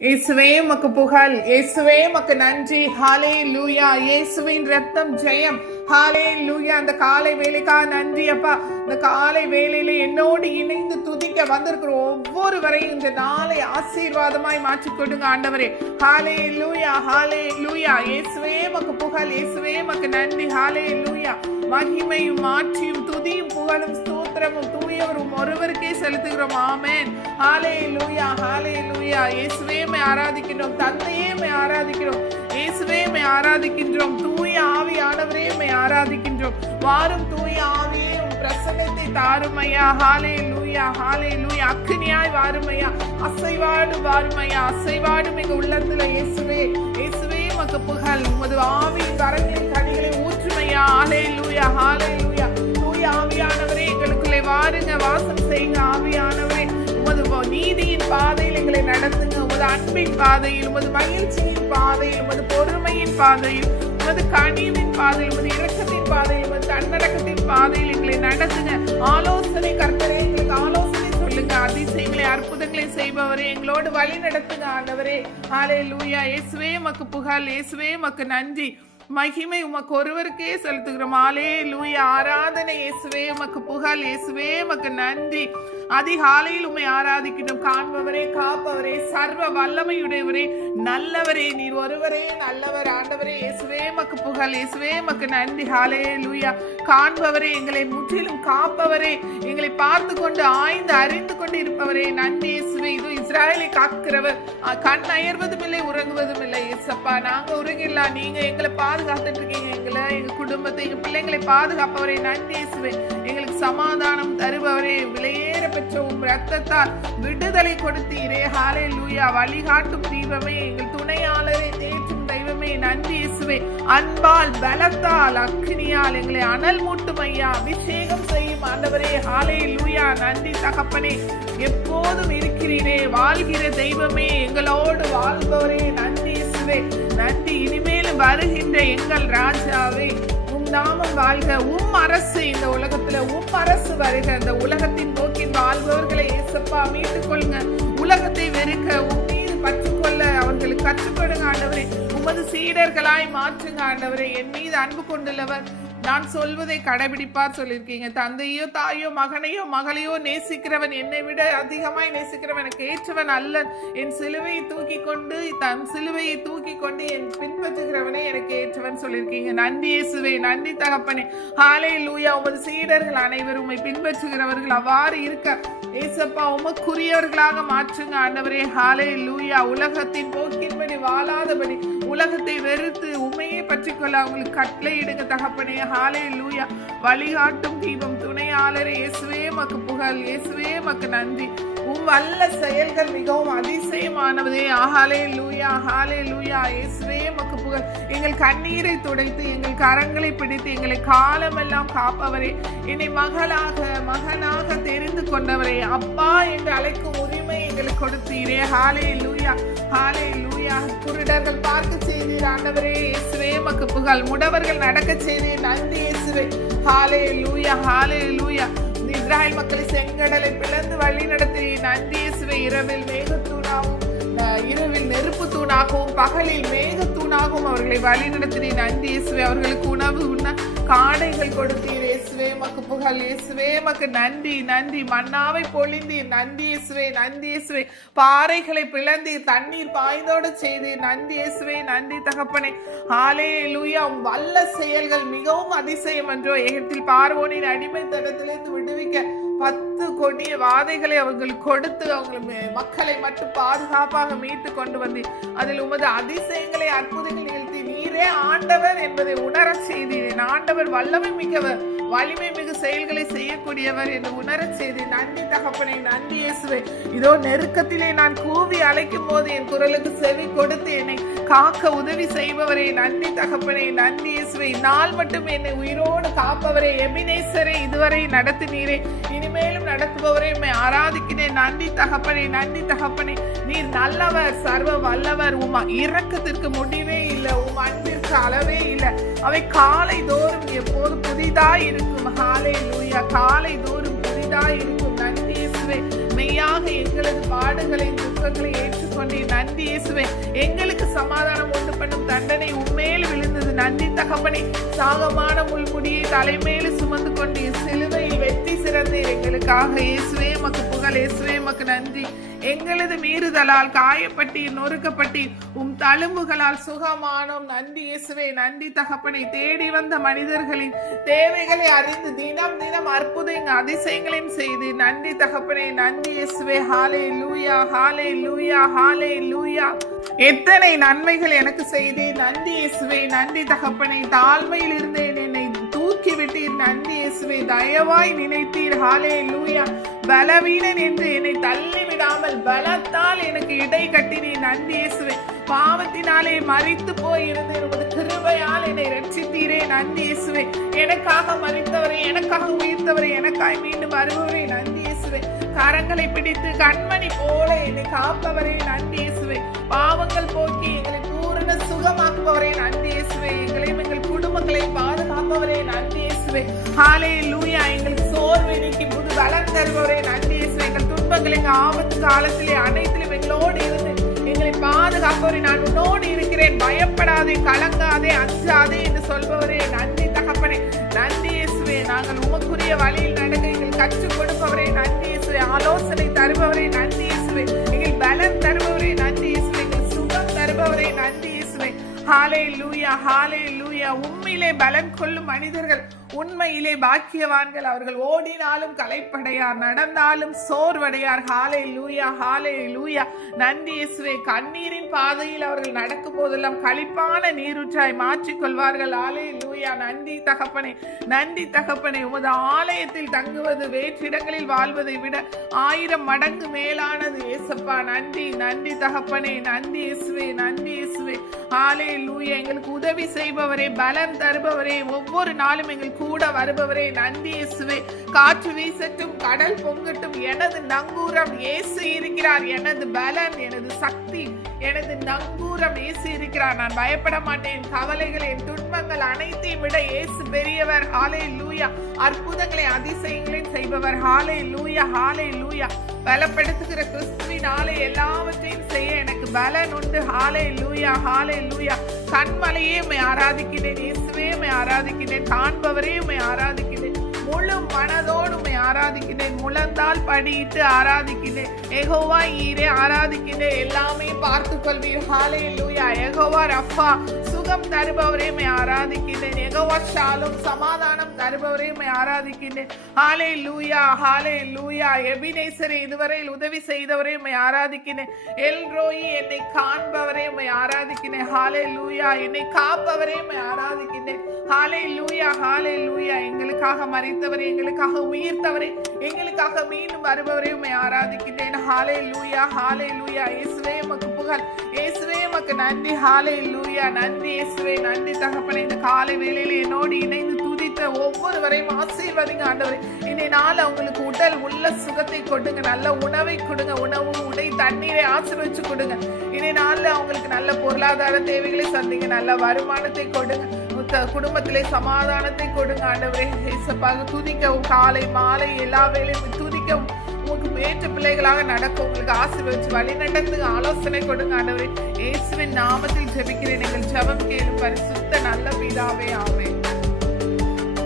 இயேசுவே உமக்கு புகழ், இயேசுவே உமக்கு நன்றி. ஹல்லேலூயா. இயேசுவின் ரத்தம் ஜெயம். ஹல்லேலூயா. அந்த காலை வேளைக்கா நன்றி அப்பா. இந்த காலை வேளையில என்னோடு இணைந்து துதிக்க வந்திருக்கிற ஒவ்வொருவரையும் இந்த நாளை ஆசீர்வாதமாய் மாற்றி கொடுங்க ஆண்டவரே. ஹல்லேலூயா, ஹல்லேலூயா. இயேசுவே உமக்கு புகழ், இயேசுவே உமக்கு நன்றி. ஹல்லேலூயா. மகிமையும் மாற்றியும் துதியும் புகழும் ஸ்தோத்திரமும் தூயவரும் ஒருவருக்கே செலுத்துகிறோம். ஆமென். ஹல்லேலூயா, ஹல்லேலூயா. இயேசுவே ஆராதிக்கின்றோம், தந்தையே ஆராதிக்கிறோம், இயேசுவே ஆராதிக்கின்றோம், தூய ஆவியானவரே ஆராதிக்கின்றோம். வாரும் தூய ஆவியே பிரசன்னத்தை தாருமையா. ஹல்லேலூயா, ஹல்லேலூயா. அக்கினியாய் வாருமையா, அசைவாடு வாருமையா, அசைவாடு எங்க உள்ளத்துல இயேசுவே. இயேசுவே உமக்கு புகழ், உமது ஆவியின் கரங்களின் கனிகளை ஊற்றுமையா. ஹல்லேலூயா, ஹல்லேலூயா. தூய ஆவியானவரே எங்களுக்குள்ளே வாருங்க, வாசம் செய்யுங்க. ஆவியானவரே உமது நீதியின் பாதையில் எங்களை நடத்துங்க, உமது அன்பின் பாதையில், உமது மகிழ்ச்சியின் பாதையில், உமது பொறுமையின் பாதையில், உமது கனிவின் பாதையில், உமது இரக்கத்தின் பாதையில், உமது தன்னடக்கத்தின் பாதையில் எங்களை நடத்துங்க. ஆலோசனை கர்த்தரே, எங்களுக்கு ஆலோசனை சொல்லுங்க. அதிசயங்களை அற்புதங்களை செய்பவரே எங்களோடு வழி நடத்துங்க ஆண்டவரே. ஹல்லேலூயா. இயேசுவே உமக்கு புகழ், இயேசுவே உமக்கு நன்றி. மகிமை உமக்கு ஒருவருக்கே செலுத்துகிறோம். ஹல்லேலூயா. ஆராதனை இயேசுவே உமக்கு புகழ், இயேசுவே உமக்கு நன்றி. அதிகாலையில் உம்மை ஆராதிக்கின்றோம். காண்பவரே, காப்பவரே, சர்வ வல்லமையுடையவரே, நல்லவரே, நீர் ஒருவரே நல்லவர் ஆண்டவரே. இயேசுவே உமக்கு புகழ், இயேசுவே உமக்கு நன்றி. ஹல்லேலூயா. காண்பவரே, எங்களை முற்றிலும் காப்பவரே, எங்களை பார்த்து கொண்டு ஆய்ந்து அறிந்து கொண்டு இருப்பவரே, நன்றி இயேசுவே. இது இஸ்ராயலை காக்கிறவர், கண் அயர்வதும் இல்லை உறங்குவதும் இல்லை. இயேசப்பா, நாங்க உறங்கிடலாம், நீங்க எங்களை பாதுகாத்துட்டு இருக்கீங்க. எங்களை, எங்க குடும்பத்தை, எங்க பிள்ளைங்களை பாதுகாப்பவரே, நன்றி இயேசுவே. எங்களுக்கு சமாதானம் தருபவரே, விலையேற பெற்ற உம் ரத்தத்தால் விடுதலை கொடுத்தீரே. ஹல்லேலூயா. வழிகாட்டும் தீபமே, எங்கள் துணையாளரை தேற்றும் தெய்வமே, நன்றி இயேசுவே. அன்பால் பலத்தால் அக்கினியால் எங்களை அனல் மூட்டும் ஐயா, அபிஷேகம் செய்யும் ஆண்டவரே. ஹல்லேலூயா. நன்றி தகப்பனே, எப்போதும் இருக்கிறீரே, வாழ்கிற தெய்வமே, எங்களோடு வாழ்பவரே, நன்றி இயேசுவே. நன்றி. இனிமேலும் வருகின்ற எங்கள் ராஜாவே, நாமம் வாழ்க. உம் அரசு இந்த உலகத்துல, உம் அரசு வருக. இந்த உலகத்தின் நோக்கில் வாழ்பவர்களை ஏசப்பா மீட்டுக் கொள்ளுங்க. உலகத்தை வெறுக்க உம் மீது பற்றுக்கொள்ள அவர்களுக்கு கற்றுக் கொடுங்க ஆண்டவரே. உமது சீடர்களாய் மாற்றுங்க ஆண்டவரே. என் மீது அன்பு கொண்டுள்ளவர் நான் சொல்வதை கடைபிடிப்பார் சொல்லியிருக்கீங்க. தந்தையோ தாயோ மகனையோ மகளையோ நேசிக்கிறவன் என்னை விட அதிகமாய் நேசிக்கிறவன் எனக்கு ஏற்றவன் அல்ல. என் சிலுவையை தூக்கி கொண்டு, தன் சிலுவையை தூக்கி கொண்டு என் பின்பற்றுகிறவனே எனக்கு ஏற்றவன் சொல்லியிருக்கீங்க. நன்றி இயேசுவே, நன்றி தகப்பனே. ஹல்லேலூயா. உமது சீடர்கள் அனைவரும் உம்மை பின்பற்றுகிறவர்கள் அவ்வாறு இருக்க ஏசப்பா உமக்குரியவர்களாக மாற்றுங்க ஆண்டவரே. ஹல்லேலூயா. உலகத்தின் போக்கின்படி வாழாதபடி, உலகத்தை வெறுத்து உண்மையை பற்றிக்கொள்ள அவங்களுக்கு கட்டளையிடுங்க தகப்பனே. ஹல்லேலூயா. வழிகாட்டும் தீபம் துணையாளரே, இயேசுவே உமக்கு புகழ், இயேசுவே உமக்கு நன்றி. உம் வல்ல செயல்கள் மிகவும் அதிசயமானவதே. ஹல்லேலூயா, ஹல்லேலூயா. இயேசுவே உமக்கு புகழ். எங்கள் கண்ணீரை துடைத்து எங்கள் கரங்களை பிடித்து எங்களை காலமெல்லாம் காப்பவரே, என்னை மகளாக மகனாக தெரிந்து கொண்டவரே, அப்பா என்று அழைக்கும் உரிமை எங்களுக்கு கொடுத்தீரே. ஹல்லேலூயா, ஹல்லேலூயா. குருடர்கள் பார்க்க செய்தீர் ஆண்டவரே, இயேசுவே உமக்கு புகழ். முடவர்கள் நடக்க செய்தீர், நன்றி இயேசுவே. ஹல்லேலூயா, ஹல்லேலூயா. இஸ்ராயல் மக்களை செங்கடலை பிளந்து வழி நடத்தி, நன்றி இயேசுவே. இரவில் மேகத்தூணாகவும் இரவில் நெருப்பு தூணாகவும் பகலில் மேகத்தூணாகவும் அவர்களை வழி நடத்தி, நன்றி இயேசுவே. அவர்களுக்கு உணவு உண்ண காடைகள் கொடுத்தீர், இயேசுவே மக்கு புகழ், இயேசுவே மக்கு நன்றி, நன்றி. மன்னாவை பொழிந்தீர், நன்றி இயேசுவே, நன்றி இயேசுவே. பாறைகளை பிளந்தீர், தண்ணீர் பாய்ந்தோடு செய்தீர், நன்றி இயேசுவே, நன்றி தகப்பனே. ஹல்லேலூயா. வல்ல செயல்கள் மிகவும் அதிசயம் என்றோ. எகிப்தில் பார்வோனின் அடிமைத்தனத்திலிருந்து விடுவிக்க 10 கொடிய வாதைகளை அவங்களுக்கு கொடுத்து அவங்க மக்களை மட்டும் பாதுகாப்பாக மீட்டு கொண்டு வந்து அதில் உமது அதிசயங்களை அற்புதங்கள் நிகழ்த்தி நீரே ஆண்டவர் என்பதை உணர செய்தீர். ஆண்டவர் வல்லமை மிக்கவர், வலிமை மிகு செயல்களை செய்யக்கூடியவர் என்று உணர செய்தி, நன்றி தகப்பனே, நன்றி இயேசுவே. இதோ நெருக்கத்திலே நான் கூவி அழைக்கும் போது என் குரலுக்கு செவி கொடுத்து என்னை காக்க உதவி செய்பவரே, நன்றி தகப்பனே, நன்றி இயேசுவே. நாள் மட்டும் என்னை உயிரோடு காப்பவரே, எபினேசரே, இதுவரை நடத்தினீரே, இனிமேலும் நடத்துபவரே, உம்மை ஆராதிக்கிறேன். நன்றி தகப்பனே, நன்றி தகப்பனே. நீர் நல்லவர், சர்வ வல்லவர். உம் இரக்கத்திற்கு முடிவே இல்லை, உம் அன்பிற்கு அளவே இல்லை. அவை காலை தோறும் எப்போது புதிதாய் இருக்கும். ஹல்லேலூயா. காலை தோறும் புதிதாய் இருக்கும். நன்றி இயேசுவே. மெய்யாக எங்களது பாடுகளை துக்கங்களை ஏற்றுக்கொண்டீர். நன்றி இயேசுவே. எங்களுக்கு சமாதானம் உண்டு பண்ணும் தண்டனை உண்மையில் விழுந்தது. நன்றி தகப்பனே. சாகமான முள்முடியை தலைமையில சுமந்து கொண்டு சிலுவையில் வெற்றி சிறந்தீர் எங்களுக்காக. இயேசுவே மக்கு புகழ். இயேசுவே மக்கு நன்றி. எங்களது மீறுதலால் காயப்பட்டீர், நொறுக்கப்பட்டீர், தழும்புகளால் சுகமானோம். நன்றி இயேசுவே. நன்றி தகப்பனை. தேடி வந்த மனிதர்களின் தேவைகளை அறிந்து தினம் தினம் அற்புத அதிசயங்களையும் செய்து நன்றி தகப்பனே. நன்றி இயேசுவே. ஹல்லேலூயா, ஹல்லேலூயா, ஹல்லேலூயா. எத்தனை நன்மைகள் எனக்கு செய்தீர். நன்றி இயேசுவே. நன்றி தகப்பனை. தாழ்மையில் இருந்தேன், என்னை தூக்கி விட்டீர். நன்றி இயேசுவே. தயவாய் நினைத்தீர். ஹல்லேலூயா. பலவீனன் என்று என்னை தள்ளி விடாமல் பலத்தால் எனக்கு இடை கட்டினீர். நன்றி இயேசுவே. பாவத்தினாலே மரித்து போயிருந்தேன், உமது கிருபையால் என்னை ரட்சித்தீரே. நன்றி இயேசுவே. எனக்காக மரித்தவரே, எனக்காக உயிர்த்தவரே, எனக்காய் மீண்டும் வருபவரே. நன்றி இயேசுவே. கரங்களை பிடித்து கண்மணி போல என்னை காப்பவரே. நன்றி இயேசுவே. பாவங்கள் போக்கி எங்களை பூரண சுகமாக்குபவரே. நன்றி இயேசுவே. எங்களையும் எங்கள் குடும்பங்களையும் பாதுகாப்பவரே. நன்றி இயேசுவே. ஹல்லேலூயா. எங்களுக்கு சோர்வை நீக்கி புது பலம் தருபவரே. நன்றி இயேசுவே. எங்கள் துன்பங்கள் எங்கள் ஆபத்து காலத்திலே அனைத்திலும் எங்களோடு இருந்து எங்களை பாதுகாப்பவரே. நான் உன்னோடு இருக்கிறேன், பயப்படாதே, கலங்காதே, அஞ்சாதே என்று சொல்பவரே. நன்றி தகப்பனே. நன்றி இயேசுவே. நாங்கள் உமக்குரிய வழியில் நடக்க எங்கள் கற்றுக் கொடுப்பவரே. நன்றி இயேசுவே. ஆலோசனை தருபவரே. நன்றி இயேசுவே. எங்கள் பலம் தருபவரே. நன்றி இயேசுவே. எங்கள் சுகம் தருபவரே. நன்றி இயேசுவே. ஹல்லேலூயா, ஹல்லேலூயா. உண்மையிலே பலன் கொள்ளும் மனிதர்கள் உண்மையிலே பாக்கியவான்கள். அவர்கள் ஓடினாலும் களைப்படையார், நடந்தாலும் சோர்வடையார். ஹல்லேலூயா, ஹல்லேலூயா. நன்றி இயேசுவே. கண்ணீரின் பாதையில் அவர்கள் நடக்கும் போதெல்லாம் களிப்பான நீரூற்றாய் மாற்றிக்கொள்வார்கள். ஹல்லேலூயா. நன்றி தகப்பனே. நன்றி தகப்பனே. உமது ஆலயத்தில் தங்குவது வேற்றிடங்களில் வாழ்வதை விட 1000 மடங்கு மேலானது ஏசப்பா. நன்றி, நன்றி தகப்பனே. நன்றி இயேசுவே. நன்றி இயேசுவே. ஹல்லேலூயா. எங்களுக்கு உதவி செய்பவரே, பலம் தருபவரே, ஒவ்வொரு நாளும் எங்கள் கூட வருபவரே. நன்றி இயேசுவே. காற்று வீசட்டும், கடல் பொங்கட்டும், எனது நங்கூரம் இயேசு இருக்கிறார். எனது பலன், எனது சக்தி, எனது நங்கூரம் இயேசு இருக்கிறார். நான் பயப்பட மாட்டேன். கவலைகள், என் துன்பங்கள் அனைத்தையும் விட இயேசு பெரியவர். ஹல்லேலூயா. அற்புதங்களை அதிசயங்களையும் செய்பவர். ஹல்லேலூயா, ஹல்லேலூயா. பலப்படுத்துகிற கிறிஸ்துவினாலே எல்லாவற்றையும் செய்ய எனக்கு பலன் உண்டு. ஹல்லேலூயா, ஹல்லேலூயா. கண்மலையே உம்மை ஆராதிக்கிறேன். இயேசுவே உம்மை ஆராதிக்கிறேன். காண்பவரே உம்மை ஆராதிக்கிறேன். முழு மனதோடு உம்மை ஆராதிக்கிறேன். முழந்தால் படியிட்டு ஆராதிக்கிறேன். யெகோவா ஈரே ஆராதிக்கிறேன். எல்லாமே பார்த்துக் கொள்வீர். ஹல்லேலூயா. யெகோவா ரஃபா சுகம் தருபவரே உம்மை ஆராதிக்கிறேன். யெகோவா ஷாலும் சமாதானம் தருபவரே உம்மை ஆராதிக்கிறேன். ஹல்லேலூயா, ஹல்லேலூயா. எபினேசரே இதுவரையில் உதவி செய்தவரே உம்மை ஆராதிக்கிறேன். எல்ரோயி என்னை காண்பவரே உம்மை ஆராதிக்கிறேன். ஹல்லேலூயா. என்னை காப்பவரே உம்மை ஆராதிக்கிறேன். ஹல்லேலூயா, ஹல்லேலூயா. எங்களுக்காக மரித்தவரே, எங்களுக்காக உயிர்த்தவரே, எங்களுக்காக மீண்டும் வருபவரே உம்மை ஆராதிக்கிறேன். ஹல்லேலூயா, ஹல்லேலூயா. இயேசுவே உமக்கு புகழ். இயேசுவே உமக்கு நன்றி. ஹல்லேலூயா. நன்றி இயேசுவே. நன்றி தகப்பனே. இந்த காலை வேளையில என்னோடு இணைந்து துதித்த ஒவ்வொருவரையும் ஆசீர்வதிங்க ஆண்டவரே. இன்னை நாள் அவங்களுக்கு உடல் உள்ள சுகத்தை கொடுங்க, நல்ல உணவை கொடுங்க, உணவு, உடை, தண்ணீரை ஆசீர்வதிச்சு கொடுங்க. இன்னை நாள்ல அவங்களுக்கு நல்ல பொருளாதார தேவைகளை சந்திங்க, நல்ல வருமானத்தை கொடுங்க, குடும்பத்திலே சமாதானத்தை கொடுங்க ஆண்டவரே. இயேசுப்பாக துதிக்கவும், காலை மாலை எல்லா வேளையும் துதிக்கவும், உங்களுக்கு ஏற்ற பிள்ளைகளாக நடக்க உங்களுக்கு ஆசீர்வதிச்சு வழி நடந்து ஆலோசனை கொடுங்க ஆண்டவரே. இயேசுவின் நாமத்தில் ஜெபிக்கிறேன். எங்கள் ஜெபம் கேளும் பரிசுத்த நல்ல பிதாவே. ஆமென்.